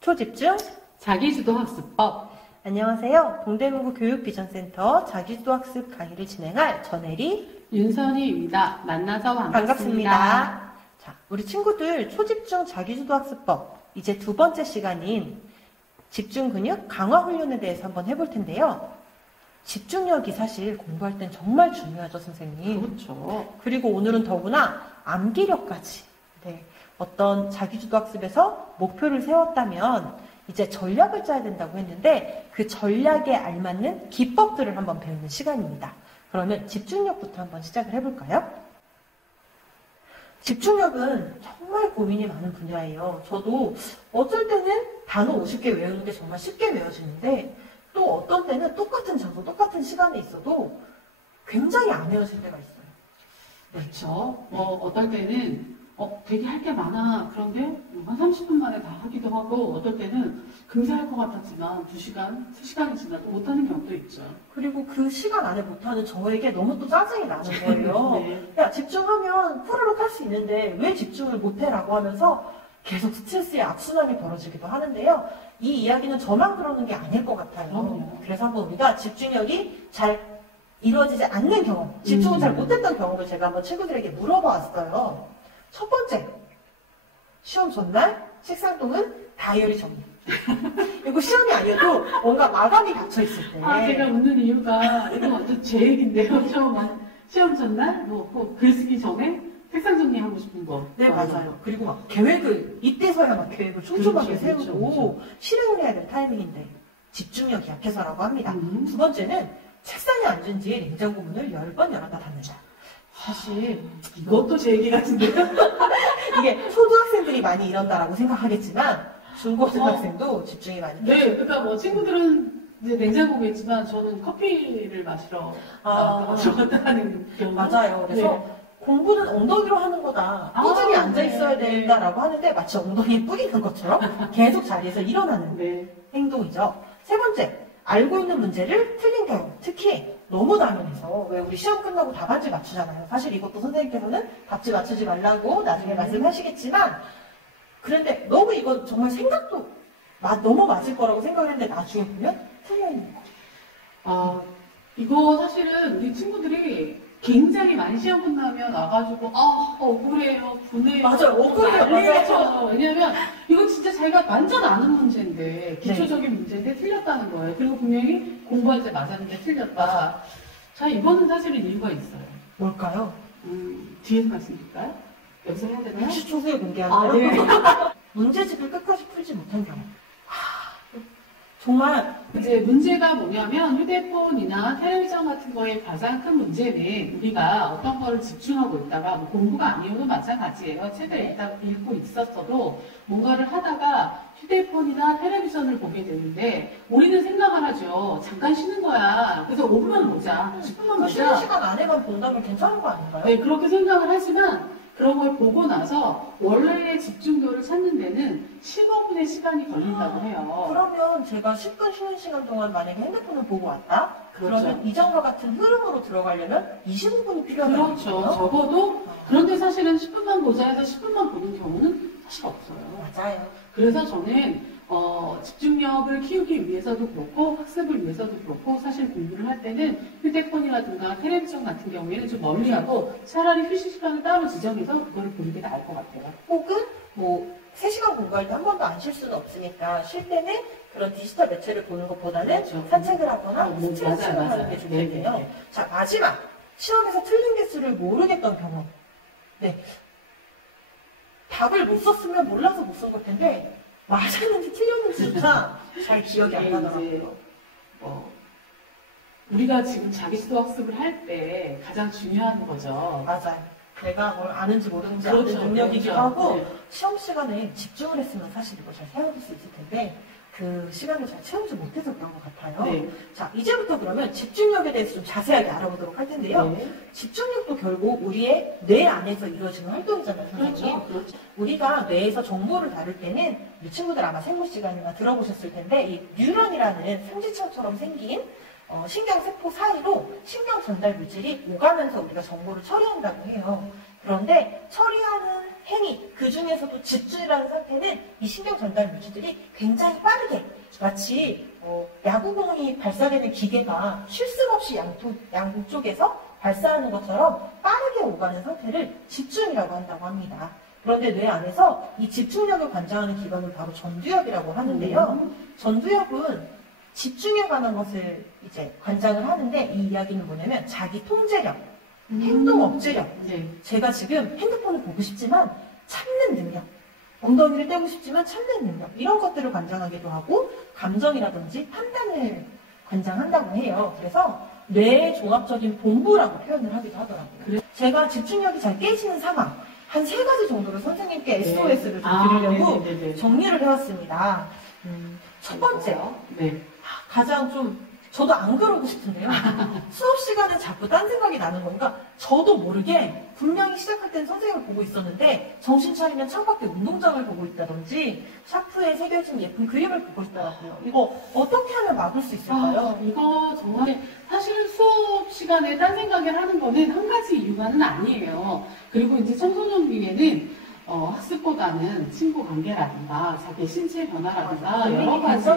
초집중 자기주도 학습법. 안녕하세요. 동대문구 교육비전센터 자기주도 학습 강의를 진행할 전혜리, 윤선희입니다. 만나서 반갑습니다. 자, 우리 친구들 초집중 자기주도 학습법 이제 두 번째 시간인 집중 근육 강화 훈련에 대해서 한번 해볼 텐데요. 집중력이 사실 공부할 땐 정말 중요하죠, 선생님. 그렇죠. 그리고 오늘은 더구나 암기력까지. 네. 어떤 자기주도 학습에서 목표를 세웠다면 이제 전략을 짜야 된다고 했는데 그 전략에 알맞는 기법들을 한번 배우는 시간입니다. 그러면 집중력부터 한번 시작을 해볼까요? 집중력은 정말 고민이 많은 분야예요. 저도 어쩔 때는 단어 50개 외우는 게 정말 쉽게 외워지는데 또 어떤 때는 똑같은 장소, 똑같은 시간에 있어도 굉장히 안 외워질 때가 있어요. 그렇죠. 어떨 때는 되게 할 게 많아. 그런데 한 30분 만에 다 하기도 하고 어떨 때는 금세 할 것 같았지만 2시간, 3시간이 지나도 못하는 경우도 있죠. 그리고 그 시간 안에 못하는 저에게 너무 또 짜증이 나는 거예요. 네. 야, 집중하면 후루룩 할 수 있는데 왜 집중을 못해? 라고 하면서 계속 스트레스의 악순환이 벌어지기도 하는데요. 이 이야기는 저만 그러는 게 아닐 것 같아요. 그래서 한번 우리가 집중력이 잘 이루어지지 않는 경험, 집중을 잘 못했던 경험을 제가 한번 친구들에게 물어봤어요. 첫 번째, 시험 전날 책상동은 다이어리 정리. 이거 시험이 아니어도 뭔가 마감이 닫혀있을 때. 제가 웃는 이유가 이거 완전 제 얘기인데요. 시험 전날 글쓰기 전에 책상 정리하고 싶은 거. 네, 맞아요. 그리고 막 계획을 이때서야 막 계획을 촘촘하게 세우고 실행을 해야 될 타이밍인데 집중력이 약해서라고 합니다. 두 번째는 책상에 앉은 뒤에 냉장고 문을 10번 열었다 닫는다. 사실 이것도 제 얘기 같은데요? 이게 초등학생들이 많이 이런다라고 생각하겠지만 중고등학생도 집중이 많이 네, 그러니까 친구들은 이제 냉장고겠지만 저는 커피를 마시러 왔다 하는 경우. 맞아요. 그래서 공부는 엉덩이로 하는 거다. 꾸준히 앉아 있어야 된다라고 하는데 마치 엉덩이에 뿌리는 것처럼 계속 자리에서 일어나는 행동이죠. 세 번째, 알고 있는 문제를 틀린 경우. 특히 너무 당연해서 왜 우리 시험 끝나고 답안지 맞추잖아요. 사실 이것도 선생님께서는 답지 맞추지 말라고 나중에 말씀하시겠지만 그런데 너무 이건 정말 생각도 너무 맞을 거라고 생각했는데 나중에 보면 틀려 있는 거. 이거 사실은 우리 친구들이 굉장히 많이 시험 끝나면 와가지고 억울해요, 분해요. 맞아요, 억울해요. 맞아요. 왜냐면 이건 진짜 자기가 완전 아는 문제인데 기초적인 문제인데 틀렸다는 거예요. 그리고 분명히 공부할 때 맞았는데 틀렸다. 자, 이거는 사실은 이유가 있어요. 뭘까요? 뒤에서 말씀드릴까요? 여기서 해야 되나요? 혹시 초수에 공개하나요? 문제집을 끝까지 풀지 못한 경우. 정말 이제 문제가 뭐냐면 휴대폰이나 텔레비전 같은 거에 가장 큰 문제는 우리가 어떤 거를 집중하고 있다가 공부가 아니어도 마찬가지예요. 책을 읽고 있었어도 뭔가를 하다가 휴대폰이나 텔레비전을 보게 되는데 우리는 생각을 하죠. 잠깐 쉬는 거야. 그래서 5분만 보자. 10분만 보자. 쉬는 시간 안에만 본다면 괜찮은 거 아닌가요? 네, 그렇게 생각을 하지만 그런 걸 보고 나서 원래의 집중도를 찾는 데는 15분의 시간이 걸린다고 해요. 그러면 제가 10분 쉬는 시간 동안 만약에 핸드폰을 보고 왔다? 그렇죠. 그러면 이전과 같은 흐름으로 들어가려면 25분이 필요하다는 그렇죠. 거죠? 적어도 그런데 사실은 10분만 보자 해서 10분만 보는 경우는 사실 없어요. 맞아요. 그래서 저는 집중력을 키우기 위해서도 그렇고 학습을 위해서도 그렇고 사실 공부를 할 때는 휴대폰이라든가 텔레비전 같은 경우에는 좀 멀리하고 차라리 휴식 시간을 따로 지정해서 그거를 보는 게 나을 것 같아요. 혹은 3시간 공부할 때 한 번도 안 쉴 수는 없으니까 쉴 때는 그런 디지털 매체를 보는 것보다는 그렇죠. 산책을 하거나 스트레칭을 하는 게 좋겠네요. 네. 자, 마지막. 시험에서 틀린 개수를 모르겠던 경우. 네. 답을 못 썼으면 몰라서 못 쓴 걸 텐데 맞았는지 틀렸는지조차 잘 기억이 안 나더라고요. 우리가 지금 자기주도 학습을 할 때 가장 중요한 거죠. 맞아요. 내가 뭘 아는지 모르는지 그렇죠, 아는 능력이기도 그렇죠. 하고 네. 시험 시간에 집중을 했으면 사실 이거 잘 세워줄 수 있을 텐데 그 시간을 잘 채우지 못해서 그런 것 같아요. 네. 자, 이제부터 그러면 집중력에 대해서 좀 자세하게 알아보도록 할 텐데요. 네. 집중력도 결국 우리의 뇌 안에서 이루어지는 활동이잖아요, 선생님. 그렇죠. 우리가 뇌에서 정보를 다룰 때는 우리 친구들 아마 생물 시간이나 들어보셨을 텐데 이 뉴런이라는 삼지층처럼 생긴 신경세포 사이로 신경 전달 물질이 오가면서 우리가 정보를 처리한다고 해요. 그런데 처리하는 행위, 그 중에서도 집중이라는 상태는 이 신경 전달 물질들이 굉장히 빠르게 마치 야구공이 발사되는 기계가 쉴 새 없이 양쪽에서 발사하는 것처럼 빠르게 오가는 상태를 집중이라고 한다고 합니다. 그런데 뇌 안에서 이 집중력을 관장하는 기관은 바로 전두엽이라고 하는데요. 전두엽은 집중에 관한 것을 이제 관장을 하는데 이 이야기는 뭐냐면 자기 통제력, 행동 억제력. 제가 지금 핸드폰을 보고 싶지만 참는 능력, 엉덩이를 떼고 싶지만 참는 능력, 이런 것들을 관장하기도 하고 감정이라든지 판단을 관장한다고 해요. 그래서 뇌의 종합적인 본부라고 표현을 하기도 하더라고요. 제가 집중력이 잘 깨지는 상황 한 3가지 정도로 선생님께 SOS를 좀 드리려고 정리를 해왔습니다. 첫 번째, 가장 좀 저도 안 그러고 싶은데요. 수업 시간에 자꾸 딴 생각이 나는 거니까 저도 모르게 분명히 시작할 땐 선생님을 보고 있었는데 정신 차리면 창밖에 운동장을 보고 있다든지 샤프에 새겨진 예쁜 그림을 보고 있더라고요. 이거 어떻게 하면 막을 수 있을까요? 이거 정말 사실은 수업 시간에 딴 생각을 하는 거는 한 가지 이유가는 아니에요. 그리고 이제 청소년기에는 학습보다는 친구 관계라든가 자기 신체 변화라든가 여러 가지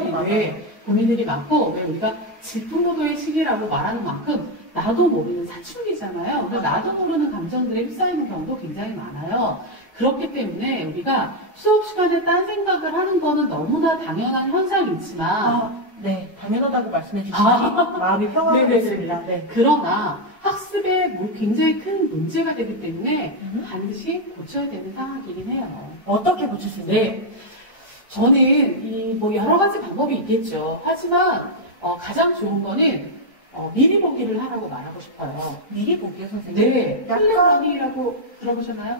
고민들이 많고, 왜 우리가 질풍노도의 시기라고 말하는 만큼 나도 모르는 사춘기잖아요. 그래서 나도 모르는 감정들에 휩싸이는 경우도 굉장히 많아요. 그렇기 때문에 우리가 수업 시간에 딴 생각을 하는 거는 너무나 당연한 현상이지만 네, 당연하다고 말씀해 주시니 마음이 평화롭습니다. 네. 그러나 학습에 굉장히 큰 문제가 되기 때문에 반드시 고쳐야 되는 상황이긴 해요. 어떻게 고칠 수 있나요? 네. 저는 여러 가지 방법이 있겠죠. 하지만 가장 좋은 거는 미리 보기를 하라고 말하고 싶어요. 미리 보기요, 선생님? 네. 플랜러닝이라고 들어보셨나요?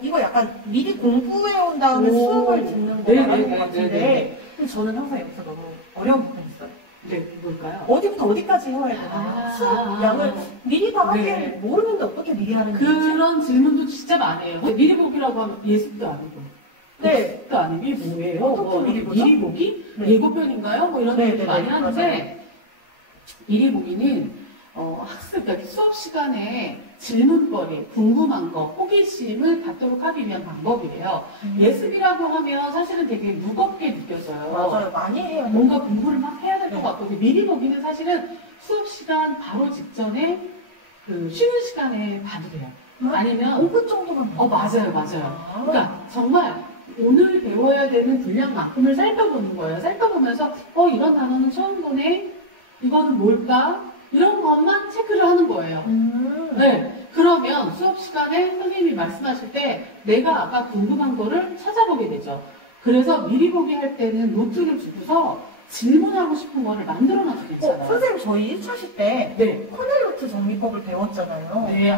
이거 약간 미리 공부해 온 다음에 수업을 듣는 거 말하는 것 같은데 근데 저는 항상 여기서 너무 어려운 부분이 있어요. 네, 뭘까요? 어디부터 어디까지 해와야 되나요? 수업 양을 미리 다 하길 모르는데 어떻게 미리 하는 거지? 그런 질문도 진짜 많아요. 미리 보기라고 하면 예습도 아니고. 예습도 아니고 이게 뭐예요? 어떻게 미리 보죠? 미리 보기? 예고편인가요? 이런 얘기 많이 하는데 미리 보기는 그러니까 수업 시간에 질문거리, 궁금한 거, 호기심을 갖도록 하기 위한 방법이에요. 예습이라고 하면 사실은 되게 무겁게 느껴져요. 맞아요. 많이 해요. 뭔가 공부를 막 해야 될 것 같고, 미리 보기는 사실은 수업 시간 바로 직전에 쉬는 시간에 봐도 돼요. 아니면 5분 정도만 맞아요. 그러니까 정말 오늘 배워야 되는 분량만큼을 살펴보는 거예요. 살펴보면서 이런 단어는 처음 보네. 이거는 뭘까? 이런 것만 체크를 하는 거예요. 네. 그러면 수업 시간에 선생님이 말씀하실 때 내가 아까 궁금한 거를 찾아보게 되죠. 그래서 미리 보기 할 때는 노트를 주고서 질문하고 싶은 거를 만들어 놔도 괜찮아요. 선생님 저희 1차시 때 코넬노트 정리법을 배웠잖아요. 네.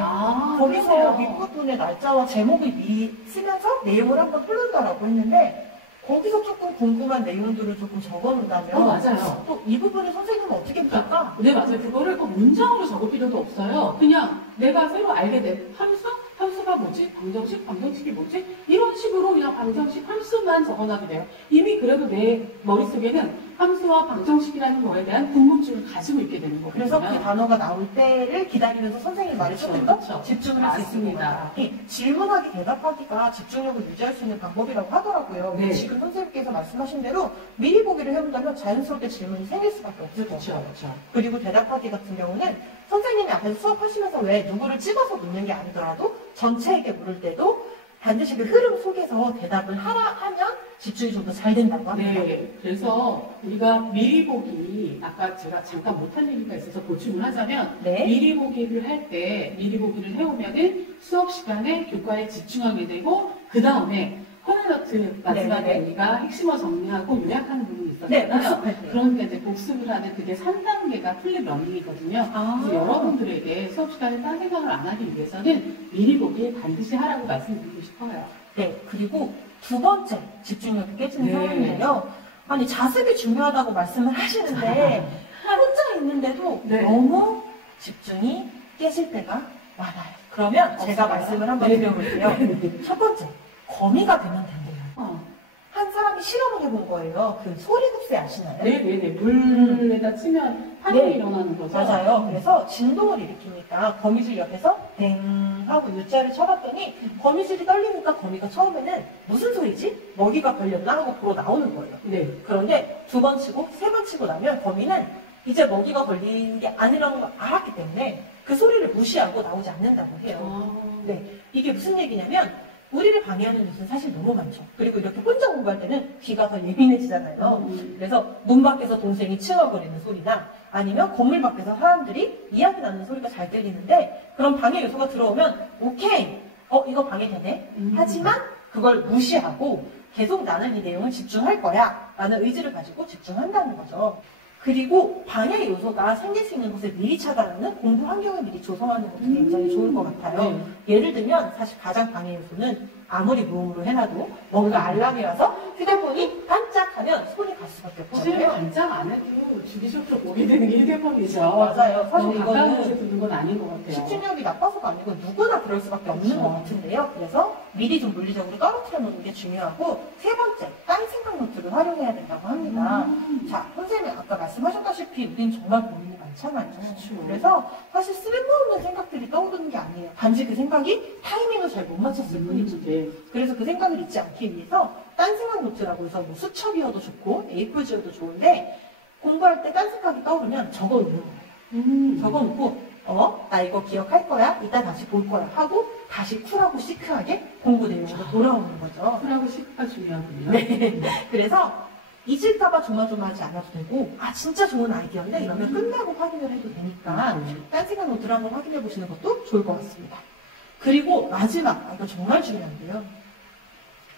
거기서 윗부분에 날짜와 제목을 미리 쓰면서 내용을 한번 풀는다라고 했는데 거기서 조금 궁금한 내용들을 조금 적어놓는다면 맞아요. 또 이 부분을 선생님은 어떻게 풀까? 네, 맞아요. 그거를 꼭 문장으로 적을 필요도 없어요. 그냥 내가 새로 알게 된 함수가 뭐지? 방정식이 뭐지? 이런 식으로 그냥 방정식 함수만 적어놔도 돼요. 이미 그래도 내 머릿속에는 함수와 방정식이라는 거에 대한 궁금증을 가지고 있게 되는 거거든요. 그래서 그 단어가 나올 때를 기다리면서 선생님 말에 조금 더 집중을 할 수 있습니다. 질문하기, 대답하기가 집중력을 유지할 수 있는 방법이라고 하더라고요. 네. 지금 선생님께서 말씀하신 대로 미리 보기를 해본다면 자연스럽게 질문이 생길 수밖에 없을 거예요. 그리고 대답하기 같은 경우는 선생님이 앞에서 수업하시면서 왜 누구를 찍어서 묻는 게 아니더라도 전체에게 물을 때도 반드시 그 흐름 속에서 대답을 하면 집중이 좀 더 잘 된다고 합니다. 네, 그래서 우리가 미리 보기, 아까 제가 잠깐 못한 얘기가 있어서 보충을 하자면 미리 보기를 할 때 미리 보기를 해오면은 수업 시간에 교과에 집중하게 되고 그 다음에 코넬노트 마지막에 우리가 핵심어 정리하고 요약하는 부분이 있었잖아요. 그러니까 이제 복습을 하는 그게 3단계가 플립 러닝이거든요. 그래서 여러분들에게 수업 시간에 딴 생각을 안 하기 위해서는 미리 보기 반드시 하라고 말씀드리고 싶어요. 네, 그리고 두 번째 집중력이 깨지는 상황인데요. 아니 자습이 중요하다고 말씀을 하시는데 혼자 있는데도 너무 집중이 깨질 때가 많아요. 그러면 제가 말씀을 한번 드려볼게요. 첫 번째, 거미가 되면 된대요. 한 사람이 곰팡이 실험을 해본 거예요. 그 소리급세 아시나요? 네네네. 물에다 치면 파동이 일어나는 거죠. 맞아요. 그래서 진동을 일으키니까 거미줄 옆에서 댕 하고 U자를 쳐봤더니 거미줄이 떨리니까 거미가 처음에는 무슨 소리지? 먹이가 걸렸나? 하고 보러 나오는 거예요. 네. 그런데 2번 치고 3번 치고 나면 거미는 이제 먹이가 걸리는 게 아니라는 걸 알았기 때문에 그 소리를 무시하고 나오지 않는다고 해요. 네. 이게 무슨 얘기냐면 우리를 방해하는 뉴스는 사실 너무 많죠. 그리고 이렇게 혼자 공부할 때는 귀가 더 예민해지잖아요. 그래서 문 밖에서 동생이 칭얼거리는 소리나 아니면 건물 밖에서 사람들이 이야기 나누는 소리가 잘 들리는데 그런 방해 요소가 들어오면 오케이, 이거 방해되네. 하지만 그걸 무시하고 계속 나는 이 내용을 집중할 거야 라는 의지를 가지고 집중한다는 거죠. 그리고 방해 요소가 생길 수 있는 곳을 미리 차단하는 공부 환경을 미리 조성하는 것도 굉장히 좋을 것 같아요. 예를 들면 사실 가장 방해 요소는 아무리 무음으로 해놔도 뭔가 알람이 와서 휴대폰이 반짝하면 손이 갈 수밖에 사실 없잖아요. 반짝 안 해도 주기적으로 보게 되는 게 휴대폰이죠. 맞아요. 사실 가까운 곳에 이거는 두는 건 아닌 것 같아요. 집중력이 나빠서가 아니고 누구나 그럴 수밖에 없는 것 같은데요. 그래서 미리 좀 물리적으로 떨어뜨려 놓는 게 중요하고 세 번째, 딴 생각 노트를 활용해야 된다고 합니다. 자, 선생님이 아까 말씀하셨다시피 우린 정말 고민이 많잖아요. 그렇죠. 그래서 사실 쓸모없는 생각들이 떠오르는 게 아니에요. 단지 그 생각이 타이밍을 잘 못 맞췄을 뿐이지. 네. 그래서 그 생각을 잊지 않기 위해서 딴 생각 노트라고 해서 뭐 수첩이어도 좋고 A4지어도 좋은데 공부할 때 딴 생각이 떠오르면 적어놓는 거예요. 적어놓고 나 이거 기억할 거야? 이따 다시 볼 거야 하고 다시 쿨하고 시크하게 공부 내용으로 돌아오는 거죠. 쿨하고 시크가 중요하군요. 네. 그래서 잊을까봐 조마조마하지 않아도 되고 진짜 좋은 아이디어인데 이러면 끝나고 확인을 해도 되니까 딴 생각 노트를 한번 확인해 보시는 것도 좋을 것 같습니다. 그리고 마지막, 이거 정말 중요한데요.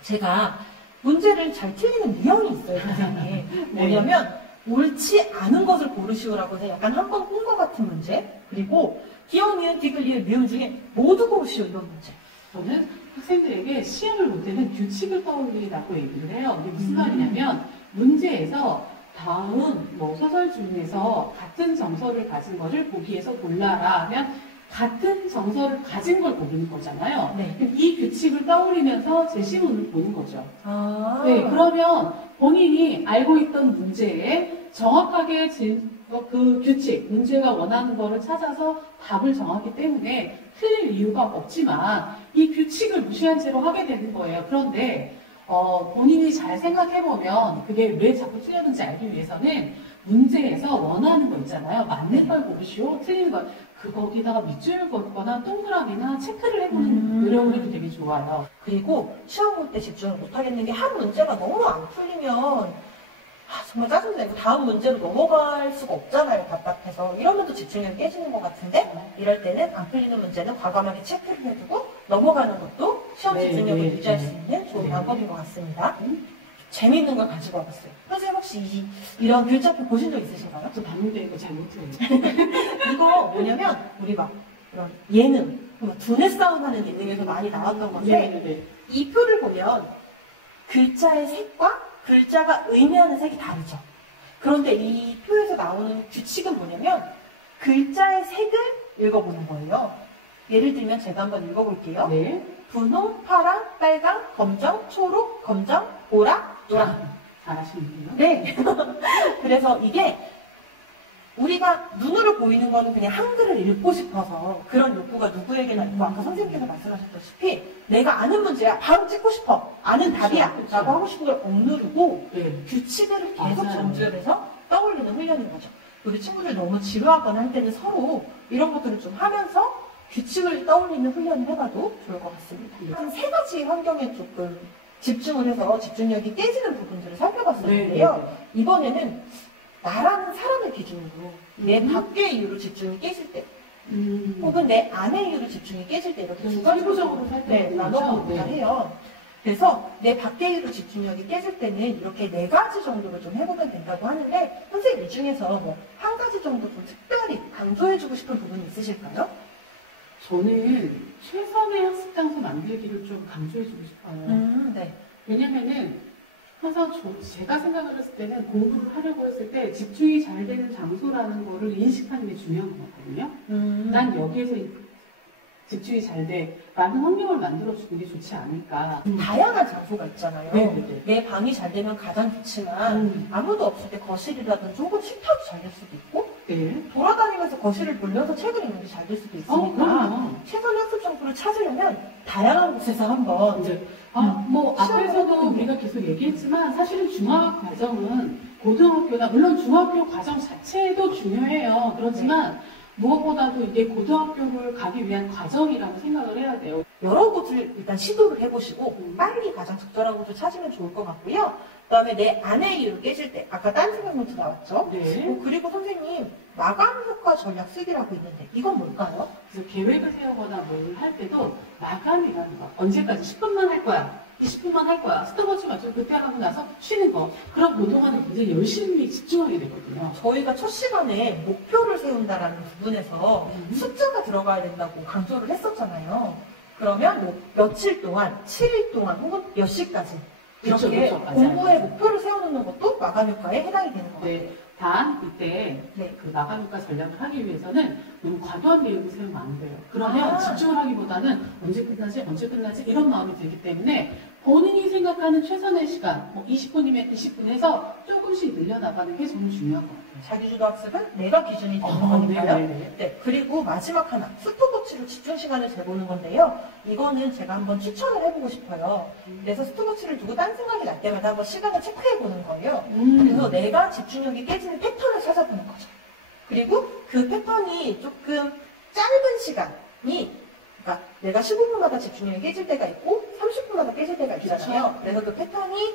제가 문제를 잘 틀리는 유형이 있어요, 선생님. 뭐냐면 옳지 않은 것을 고르시오라고 해서 약간 한 번 꾼 것 같은 문제, 그리고 기억, 니은, 디귿, 리을, 미음 중에 모두 고르시오 이런 문제. 저는 학생들에게 시험을 볼 때는 규칙을 떠올리라고 얘기를 해요. 이게 무슨 말이냐면 문제에서 다음 소설 중에서 같은 정서를 가진 것을 보기에서 골라라 하면 같은 정서를 가진 걸 보는 거잖아요. 네. 이 규칙을 떠올리면서 제시문을 보는 거죠. 네, 그러면 본인이 알고 있던 문제에 정확하게 그 규칙, 문제가 원하는 거를 찾아서 답을 정하기 때문에 틀릴 이유가 없지만 이 규칙을 무시한 채로 하게 되는 거예요. 그런데 본인이 잘 생각해보면 그게 왜 자꾸 틀렸는지 알기 위해서는 문제에서 원하는 거 있잖아요. 맞는 걸 고르시오, 틀린 걸. 거기다가 밑줄 긋거나 동그라미나 체크를 해보는 노력을 해도 되게 좋아요. 그리고 시험 볼 때 집중을 못하겠는 게 한 문제가 너무 안 풀리면 정말 짜증나고 다음 문제로 넘어갈 수가 없잖아요. 답답해서. 이러면 또 집중력이 깨지는 것 같은데 이럴 때는 안 풀리는 문제는 과감하게 체크를 해두고 넘어가는 것도 시험 집중력을 유지할 수 있는 좋은 방법인 것 같습니다. 재미있는 걸 가지고 와봤어요. 선생님 혹시 이런 글자표 보신 적 있으신가요? 저 봤는데 이거 잘 못해요. 이거 뭐냐면 우리 막 이런 예능, 두뇌 싸움 하는 예능에서 많이 나왔던 건데 이 표를 보면 글자의 색과 글자가 의미하는 색이 다르죠. 그런데 이 표에서 나오는 규칙은 뭐냐면 글자의 색을 읽어보는 거예요. 예를 들면 제가 한번 읽어볼게요. 네. 분홍, 파랑, 빨강, 검정, 초록, 검정, 보라, 노랑. 잘하시는군요. 네. 그래서 이게 우리가 눈으로 보이는 거는 그냥 한글을 읽고 싶어서 그런 욕구가 누구에게나 있고 아까 선생님께서 말씀하셨다시피 내가 아는 문제야 바로 찍고 싶어 아는 답이야 그쵸. 라고 하고 싶은 걸 억누르고 네. 규칙을 계속 맞아요. 정주행해서 떠올리는 훈련인 거죠. 우리 친구들 너무 지루하거나 할 때는 서로 이런 것들을 좀 하면서 규칙을 떠올리는 훈련을 해봐도 좋을 것 같습니다. 한 3가지 환경에 조금 집중을 해서 집중력이 깨지는 부분들을 살펴봤었는데요. 이번에는 나라는 사람을 기준으로 내 밖의 이유로 집중이 깨질 때 혹은 내 안의 이유로 집중이 깨질 때 이렇게 두 가지로 나눠보고자 해요. 그래서 내 밖의 이유로 집중력이 깨질 때는 이렇게 4가지 정도로 좀 해보면 된다고 하는데 선생님 이 중에서 한 가지 정도 좀 특별히 강조해주고 싶은 부분이 있으실까요? 저는 최선의 학습 장소 만들기를 좀 강조해주고 싶어요. 네. 왜냐면은 항상 제가 생각을 했을 때는 공부를 하려고 했을 때 집중이 잘 되는 장소라는 거를 인식하는 게 중요한 것 같거든요. 난 여기에서 집중이 잘 돼가는 환경을 만들어주는 게 좋지 않을까. 다양한 장소가 있잖아요. 네네네. 내 방이 잘 되면 가장 좋지만 아무도 없을 때 거실이라든지 혹은 식탁도 잘 될 수도 있고 네. 돌아다니면서 거실을 돌려서 책을 읽는 게 잘 될 수도 있으니까 그럼요. 최선 학습 장소를 찾으려면 다양한 곳에서 한번 이제 뭐 시험을 앞에서도 해보는 우리가 계속 얘기했지만 사실은 중학 과정은 고등학교나 물론 중학교 과정 자체도 중요해요. 그렇지만 무엇보다도 이게 고등학교를 가기 위한 과정이라고 생각을 해야 돼요. 여러 곳을 일단 시도를 해보시고 빨리 가장 적절한 곳을 찾으면 좋을 것 같고요. 그다음에 내 안의 이유를 깨질 때 아까 딴 생각 노트 나왔죠? 네. 그리고 선생님 마감 효과 전략 쓰기라고 있는데 이건 뭘까요? 그래서 계획을 세우거나 뭘 할 때도 마감이라는 거. 언제까지 10분만 할 거야. 20분만 할 거야. 스톱워치 맞추고 그때 하고 나서 쉬는 거. 그럼 그동안은 굉장히 열심히 집중하게 되거든요. 저희가 첫 시간에 목표를 세운다라는 부분에서 숫자가 들어가야 된다고 강조를 했었잖아요. 그러면 뭐 며칠 동안, 7일 동안 혹은 몇 시까지 이렇게 그쵸, 맞아요. 공부의 목표를 세워놓는 것도 마감 효과에 해당이 되는 거예요. 네. 단 이때 네. 그 마감 효과 전략을 하기 위해서는 너무 과도한 계획을 세우면 안 돼요. 그러면 집중을 하기보다는 언제 끝나지 이런 마음이 들기 때문에 본인이 생각하는 최선의 시간, 뭐 20분이면 20분 해서 조금씩 늘려나가는 게 정말 중요한 것 같아요. 자기주도 학습은 내가 기준이 되는 거니까요. 네네네. 네, 그리고 마지막 하나, 스톱워치로 집중 시간을 재보는 건데요. 이거는 제가 한번 추천을 해보고 싶어요. 그래서 스톱워치를 두고 딴 생각이 날 때마다 한번 시간을 체크해보는 거예요. 그래서 내가 집중력이 깨지는 패턴을 찾아보는 거죠. 그리고 그 패턴이 조금 짧은 시간이, 그러니까 내가 15분마다 집중력이 깨질 때가 있고 30분마다 깨질 때가 있잖아요. 그렇죠. 그래서 그 패턴이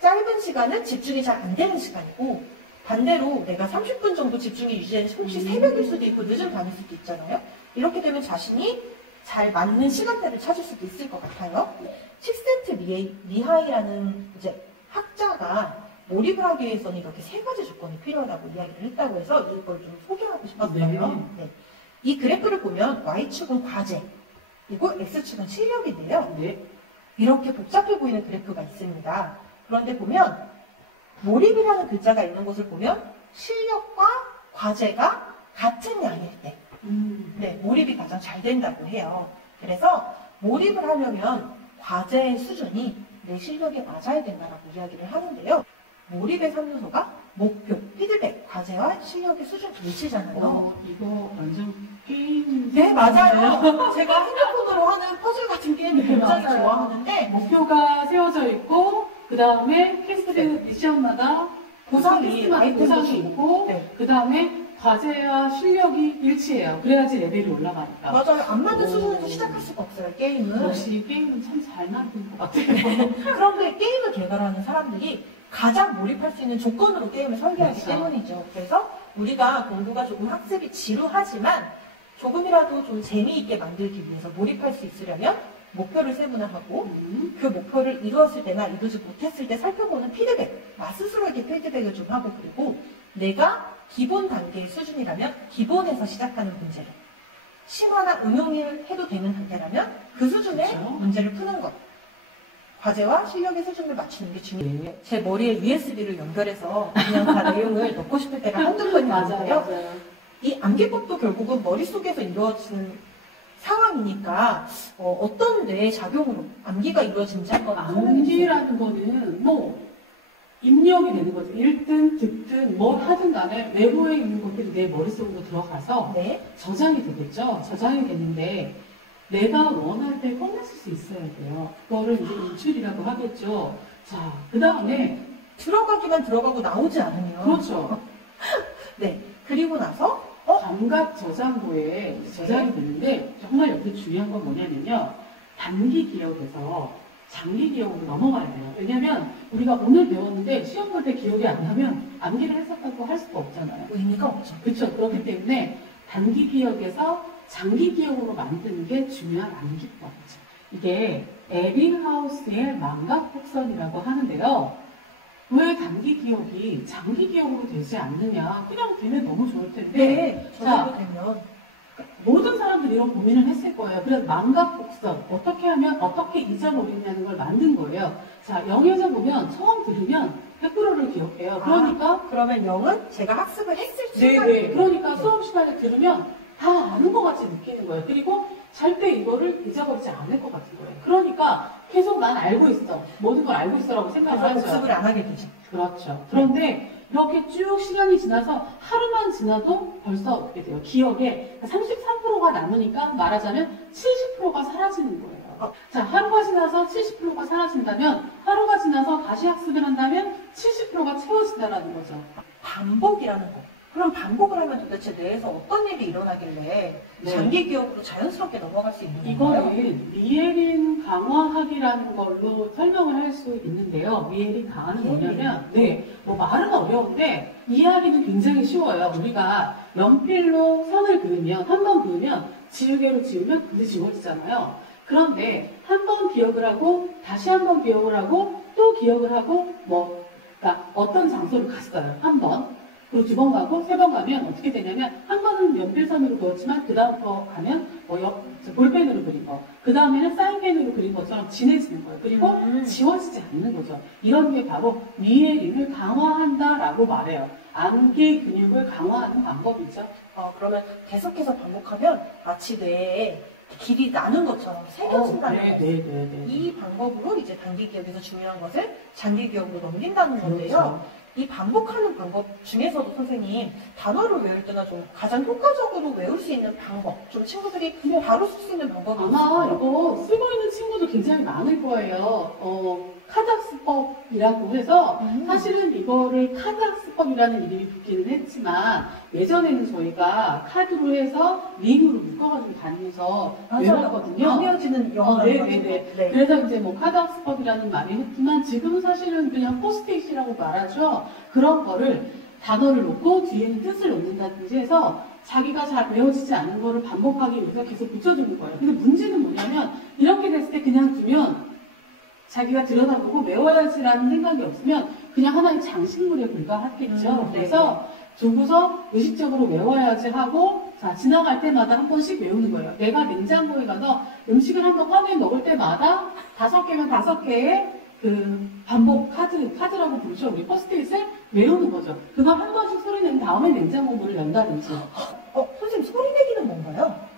짧은 시간은 집중이 잘 안 되는 시간이고 반대로 내가 30분 정도 집중이 유지되는 혹시 새벽일 수도 있고 늦은 밤일 수도 있잖아요. 이렇게 되면 자신이 잘 맞는 시간대를 찾을 수도 있을 것 같아요. 칙센트 미하이라는 이제 학자가 몰입을 하기 위해서는 이렇게 세 가지 조건이 필요하다고 이야기를 했다고 해서 이걸 좀 소개하고 싶었어요. 네. 이 그래프를 보면 Y축은 과제, 그리고 X축은 실력인데요. 네. 이렇게 복잡해 보이는 그래프가 있습니다. 그런데 보면 몰입이라는 글자가 있는 곳을 보면 실력과 과제가 같은 양일 때 네, 몰입이 가장 잘 된다고 해요. 그래서 몰입을 하려면 과제의 수준이 내 실력에 맞아야 된다고 이야기를 하는데요. 몰입의 3요소가 목표, 피드백, 과제와 실력의 수준 일치잖아요. 이거 완전 게임. 네, 맞아요. 제가 핸드폰으로 하는 퍼즐 같은 게임을 굉장히 맞아요. 좋아하는데 목표가 세워져 있고 그 다음에 퀘스트 미션마다 보상이 보상이 있고 네. 그 다음에 과제와 실력이 일치해요. 그래야지 레벨이 올라가니까. 맞아요. 안 맞는 수준에서 시작할 수가 없어요, 게임은. 역시 게임은 참 잘 만든 것 같아요. 그런데 게임을 개발하는 사람들이 가장 몰입할 수 있는 조건으로 게임을 설계하기 그렇죠. 때문이죠. 그래서 우리가 공부가 조금 학습이 지루하지만 조금이라도 좀 재미있게 만들기 위해서 몰입할 수 있으려면 목표를 세분화하고 그 목표를 이루었을 때나 이루지 못했을 때 살펴보는 피드백, 나 스스로에게 피드백을 좀 하고 그리고 내가 기본 단계의 수준이라면 기본에서 시작하는 문제를 심화나 응용을 해도 되는 단계라면 그 수준의 그렇죠. 문제를 푸는 것. 과제와 실력의 수준을 맞추는 게 중요해요. 제 머리에 USB를 연결해서 그냥 다 내용을 넣고 싶을 때가 한두 번이 아닌데요. 맞아요. 이 암기법도 결국은 머릿속에서 이루어지는 상황이니까 어떤 뇌의 작용으로 암기가 이루어지는지 한번 암기라는 거는 뭐 입력이 되는 거죠. 읽든 듣든 뭘 하든 간에 외부에 있는 것들이 내 머릿속으로 들어가서 네. 저장이 되겠죠. 저장이 되는데 내가 원할 때 꺼냈을 수 있어야 돼요. 그거를 이제 인출이라고 하겠죠. 자, 그 다음에 들어가기만 들어가고 나오지 않으면 그렇죠. 네. 그리고 나서 감각 저장고에 저장이 되는데 정말 여기 중요한 건 뭐냐면요. 단기 기억에서 장기 기억으로 넘어가야 돼요. 왜냐면 우리가 오늘 배웠는데 시험 볼 때 기억이 안 나면 암기를 했었다고 할 수가 없잖아요. 의미가 없죠. 그렇죠. 그렇기 때문에 단기 기억에서 장기 기억으로 만드는 게 중요한 암기법이죠. 이게 에빙하우스의 망각 곡선이라고 하는데요. 왜 단기 기억이 장기 기억으로 되지 않느냐. 그냥 되면 너무 좋을 텐데. 네. 자, 저도 되면 모든 사람들이 이런 고민을 했을 거예요. 그래서 망각 곡선. 어떻게 하면 어떻게 잊어버리냐는 걸 만든 거예요. 자, 영에서 보면 처음 들으면 100%를 기억해요. 그러니까 그러면 0은 제가 학습을 했을 네네. 순간 그러니까 수업 시간에 들으면 다 아는 것 같이 느끼는 거예요. 그리고 절대 이거를 잊어버리지 않을 것 같은 거예요. 그러니까 계속 난 알고 있어. 모든 걸 알고 있어라고 생각을 그래서 하죠. 복습을 안 하게 되죠. 그렇죠. 그런데 이렇게 쭉 시간이 지나서 하루만 지나도 벌써 어떻게 돼요? 기억에 33%가 남으니까 말하자면 70%가 사라지는 거예요. 자, 하루가 지나서 70%가 사라진다면 하루가 지나서 다시 학습을 한다면 70%가 채워진다는 거죠. 반복이라는 거. 그럼 반복을 하면 도대체 뇌에서 어떤 일이 일어나길래 네. 장기 기억으로 자연스럽게 넘어갈 수 있는 건가요? 이거는 미에린 강화학이라는 걸로 설명을 할 수 있는데요. 미에린 강화는 뭐냐면, 네, 뭐 말은 어려운데 이해하기는 굉장히 쉬워요. 우리가 연필로 선을 그으면, 한 번 그으면 지우개로 지우면 근데 지워지잖아요. 그런데 한 번 기억을 하고 다시 한 번 기억을 하고 또 기억을 하고 그러니까 어떤 장소를 갔어요. 한 번. 그리고 2번 가고 3번 가면 어떻게 되냐면 한 번은 연필선으로 그었지만 그 다음부터 가면 볼펜으로 그린 거, 그 다음에는 사인펜으로 그린 것처럼 진해지는 거예요. 그리고 지워지지 않는 거죠. 이런 게 바로 미에린을 강화한다라고 말해요. 암기 근육을 강화하는 방법이죠. 그러면 계속해서 반복하면 마치 뇌에 길이 나는 것처럼 새겨진다는 거예요. 네. 이 방법으로 이제 단기 기억에서 중요한 것을 장기 기억으로 넘긴다는 건데요. 그렇죠. 이 반복하는 방법 중에서도 선생님 단어를 외울 때나 좀 가장 효과적으로 외울 수 있는 방법, 좀 친구들이 바로 쓸 수 있는 방법이 아마 있을까요? 이거 쓰고 있는 친구도 굉장히 많을 거예요. 카닥스법이라고 해서 사실은 이거를 카닥스법이라는 이름이 붙기는 했지만 예전에는 저희가 카드로 해서 링으로 묶어가지고 다니면서 외웠거든요. 나뉘어지는 영어. 네. 그래서 이제 뭐 카닥스법이라는 말이 했지만 지금은 사실은 그냥 포스트잇이라고 말하죠. 그런 거를 단어를 놓고 뒤에는 뜻을 놓는다든지 해서 자기가 잘 외워지지 않은 거를 반복하기 위해서 계속 붙여주는 거예요. 근데 문제는 뭐냐면 이렇게 됐을 때 그냥 두면 자기가 들여다보고 외워야지라는 생각이 없으면 그냥 하나의 장식물에 불과하겠죠. 그래서 두고서 의식적으로 외워야지 하고 자 지나갈 때마다 한 번씩 외우는 거예요. 내가 냉장고에 가서 음식을 한번 꺼내 먹을 때마다 5개면 5개의 그 반복 카드라고 부르죠. 우리 포스트잇을 외우는 거죠. 그걸 한 번씩 소리 낸 다음에 냉장고 문을 연다든지. 선생님 소리 내기는 뭔가요?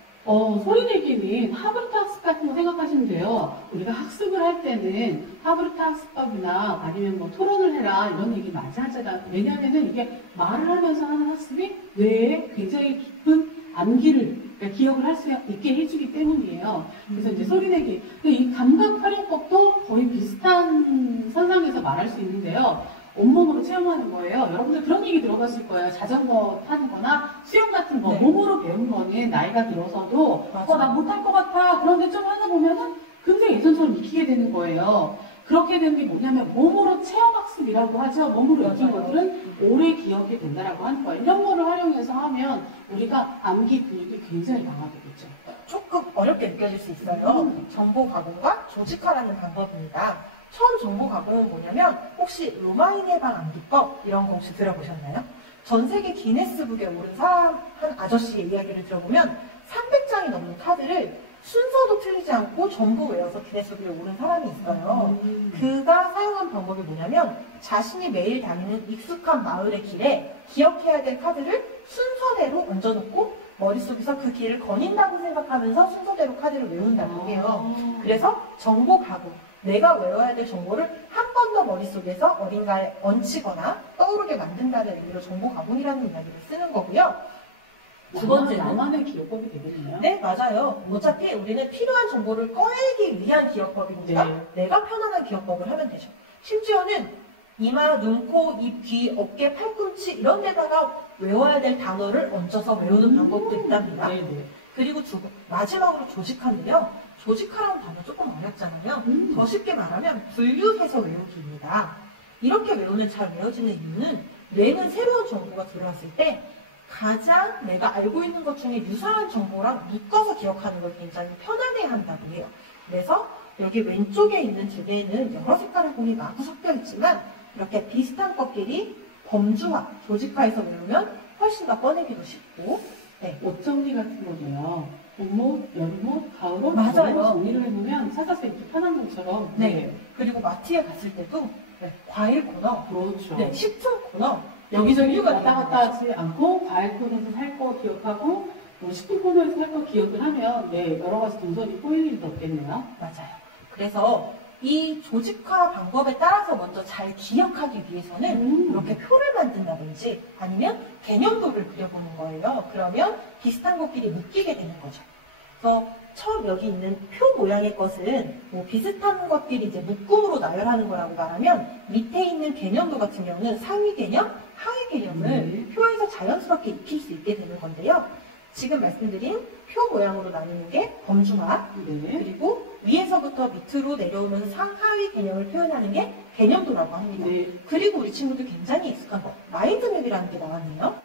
소리 내기는 하브르트 학습 같은 거 생각하시면 돼요. 우리가 학습을 할 때는 하브르트 학습법이나 아니면 뭐 토론을 해라 이런 얘기 많이 하잖아요. 왜냐면은 이게 말을 하면서 하는 학습이 뇌에 굉장히 깊은 암기를, 그러니까 기억을 할 수 있게 해주기 때문이에요. 그래서 이제 소리 내기. 이 감각 활용법도 거의 비슷한 선상에서 말할 수 있는데요. 온몸으로 체험하는 거예요. 여러분들 그런 얘기 들어봤을 거예요. 자전거 타는 거나 수영 같은 거, 네. 몸으로 배운 거는 나이가 들어서도, 나 못할 것 같아. 그런데 좀 하다 보면은 굉장히 예전처럼 익히게 되는 거예요. 그렇게 되는 게 뭐냐면 몸으로 체험학습이라고 하죠. 몸으로 익힌 것들은 오래 기억이 된다라고 하는 거예요. 이런 거를 활용해서 하면 우리가 암기 근육이 굉장히 강하게 되죠. 조금 어렵게 느껴질 수 있어요. 정보 가공과 조직화라는 방법입니다. 처음 정보 가공은 뭐냐면 혹시 로마인의 방 암기법 이런 거 혹시 들어보셨나요? 전 세계 기네스북에 오른 사람 한 아저씨의 이야기를 들어보면 300장이 넘는 카드를 순서도 틀리지 않고 전부 외워서 기네스북에 오른 사람이 있어요. 그가 사용한 방법이 뭐냐면 자신이 매일 다니는 익숙한 마을의 길에 기억해야 될 카드를 순서대로 얹어놓고 머릿속에서 그 길을 거닌다고 생각하면서 순서대로 카드를 외운다고 해요. 그래서 정보 가공, 내가 외워야 될 정보를 한 번 더 머릿속에서 어딘가에 얹히거나 떠오르게 만든다는 의미로 정보 가공이라는 이야기를 쓰는 거고요. 두 번째는 나만의 기억법이 되겠네요. 네, 맞아요. 어차피 우리는 필요한 정보를 꺼내기 위한 기억법이니까 내가 편안한 기억법을 하면 되죠. 심지어는 이마, 눈, 코, 입, 귀, 어깨, 팔꿈치 이런 데다가 외워야 될 단어를 얹어서 외우는 방법도 있답니다. 그리고 마지막으로 조직화인데요. 조직화라는 단어 조금 어렵잖아요. 더 쉽게 말하면 분류해서 외우기입니다. 이렇게 외우면 잘 외워지는 이유는 뇌는 새로운 정보가 들어왔을 때 가장 내가 알고 있는 것 중에 유사한 정보랑 묶어서 기억하는 걸 굉장히 편안해 한다고 해요. 그래서 여기 왼쪽에 있는 두 개는 여러 색깔의 공이 마구 섞여 있지만 이렇게 비슷한 것끼리 범주화, 조직화해서 외우면 훨씬 더 꺼내기도 쉽고 옷 정리 같은 거도요. 봄옷, 여름옷, 가을옷 맞아요. 정리를 해놓으면 찾아서 이렇게 편한 것처럼. 그리고 마트에 갔을 때도 과일 코너, 그렇죠. 식품 코너 여기저기 왔다 갔다 하지 않고 과일 코너에서 살 거 기억하고 10분 코너에서 했던 기억을 하면 네, 여러 가지 동선이 꼬일 일도 없겠네요. 맞아요. 그래서 이 조직화 방법에 따라서 먼저 잘 기억하기 위해서는 이렇게 표를 만든다든지 아니면 개념도를 그려보는 거예요. 그러면 비슷한 것끼리 묶이게 되는 거죠. 그래서 처음 여기 있는 표 모양의 것은 뭐 비슷한 것끼리 이제 묶음으로 나열하는 거라고 말하면 밑에 있는 개념도 같은 경우는 상위 개념, 하위 개념을 표에서 자연스럽게 익힐 수 있게 되는 건데요. 지금 말씀드린 표 모양으로 나누는 게 범중화, 그리고 위에서부터 밑으로 내려오면서 상하위 개념을 표현하는 게 개념도라고 합니다. 그리고 우리 친구들 굉장히 익숙한 거, 마인드맵이라는 게 나왔네요.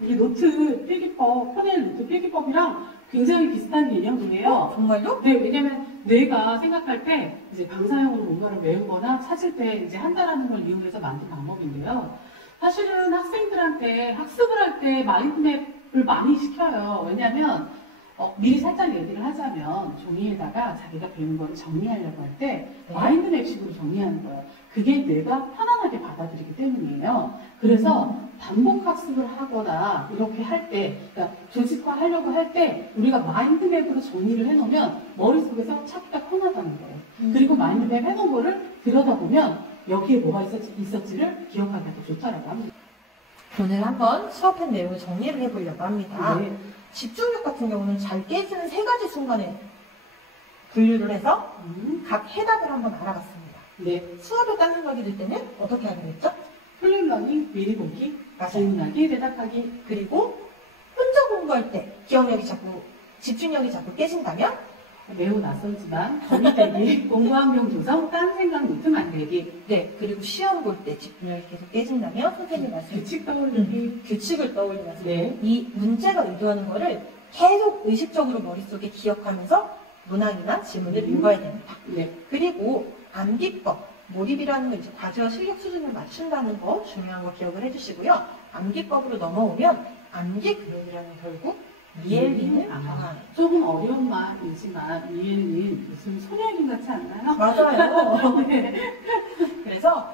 이 노트 필기법, 퍼넬 노트 필기법이랑 굉장히 비슷한 개념이에요. 정말요? 네, 왜냐면 내가 생각할 때 이제 방사형으로 뭔가를 외우거나 찾을 때 이제 한다라는 걸 이용해서 만든 방법인데요. 사실은 학생들한테 학습을 할 때 마인드맵을 많이 시켜요. 왜냐면 미리 살짝 얘기를 하자면 종이에다가 자기가 배운 거를 정리하려고 할 때 마인드맵식으로 정리하는 거예요. 그게 뇌가 편안하게 받아들이기 때문이에요. 그래서 반복 학습을 하거나 이렇게 할 때, 그러니까 조직화하려고 할 때 우리가 마인드맵으로 정리를 해놓으면 머릿속에서 찾기가 편하다는 거예요. 그리고 마인드맵 해놓은 거를 들여다보면 여기에 뭐가 있었지를 기억하기가 더 좋다라고 합니다. 오늘 한번 수업한 내용을 정리를 해보려고 합니다. 집중력 같은 경우는 잘 깨지는 3가지 순간에 분류를 해서 각 해답을 한번 알아봤습니다. 수업에 딴 생각이 들 때는 어떻게 하게 됐죠? 플랜러닝, 미리 보기, 질문하기, 대답하기. 그리고 혼자 공부할 때 기억력이 자꾸, 집중력이 자꾸 깨진다면 매우 낯설지만 거미되기, 공부 환경 조성, 딴 생각 노트 만들기. 그리고 시험 볼 때 집중력이 계속 깨진다면 선생님 말씀 규칙 떠올리기. 규칙을 떠올리면서 이 문제가 의도하는 거를 계속 의식적으로 머릿속에 기억하면서 문항이나 질문을 읽어야 됩니다. 그리고 암기법, 몰입이라는 건 이제 과제와 실력 수준을 맞춘다는 거 중요한 거 기억을 해주시고요. 암기법으로 넘어오면 암기 교육이라는 결국 미엘린을 정하는. 조금 어려운 말이지만 미엘린 무슨 소녀인 같지 않나요? 맞아요. 그래서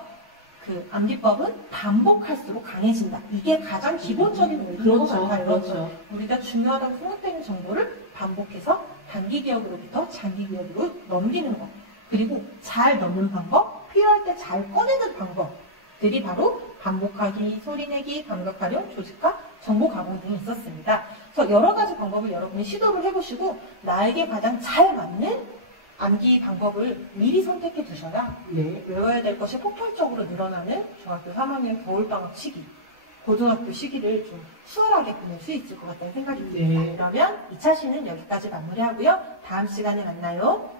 그 암기법은 반복할수록 강해진다. 이게 가장 기본적인 원리인 것 같아요. 우리가 중요하다고 생각되는 정보를 반복해서 단기 기억으로부터 장기 기억으로 넘기는 것. 그리고 잘 넣는 방법, 필요할 때 잘 꺼내는 방법들이 바로 반복하기, 소리내기, 감각 활용, 조직화, 정보 가공 등이 있었습니다. 그래서 여러 가지 방법을 여러분이 시도를 해보시고 나에게 가장 잘 맞는 암기 방법을 미리 선택해 두셔야 외워야 될 것이 폭발적으로 늘어나는 중학교 3학년 겨울방학 시기, 고등학교 시기를 좀 수월하게 보낼 수 있을 것 같다는 생각이 듭니다. 그러면 2차 시는 여기까지 마무리하고요. 다음 시간에 만나요.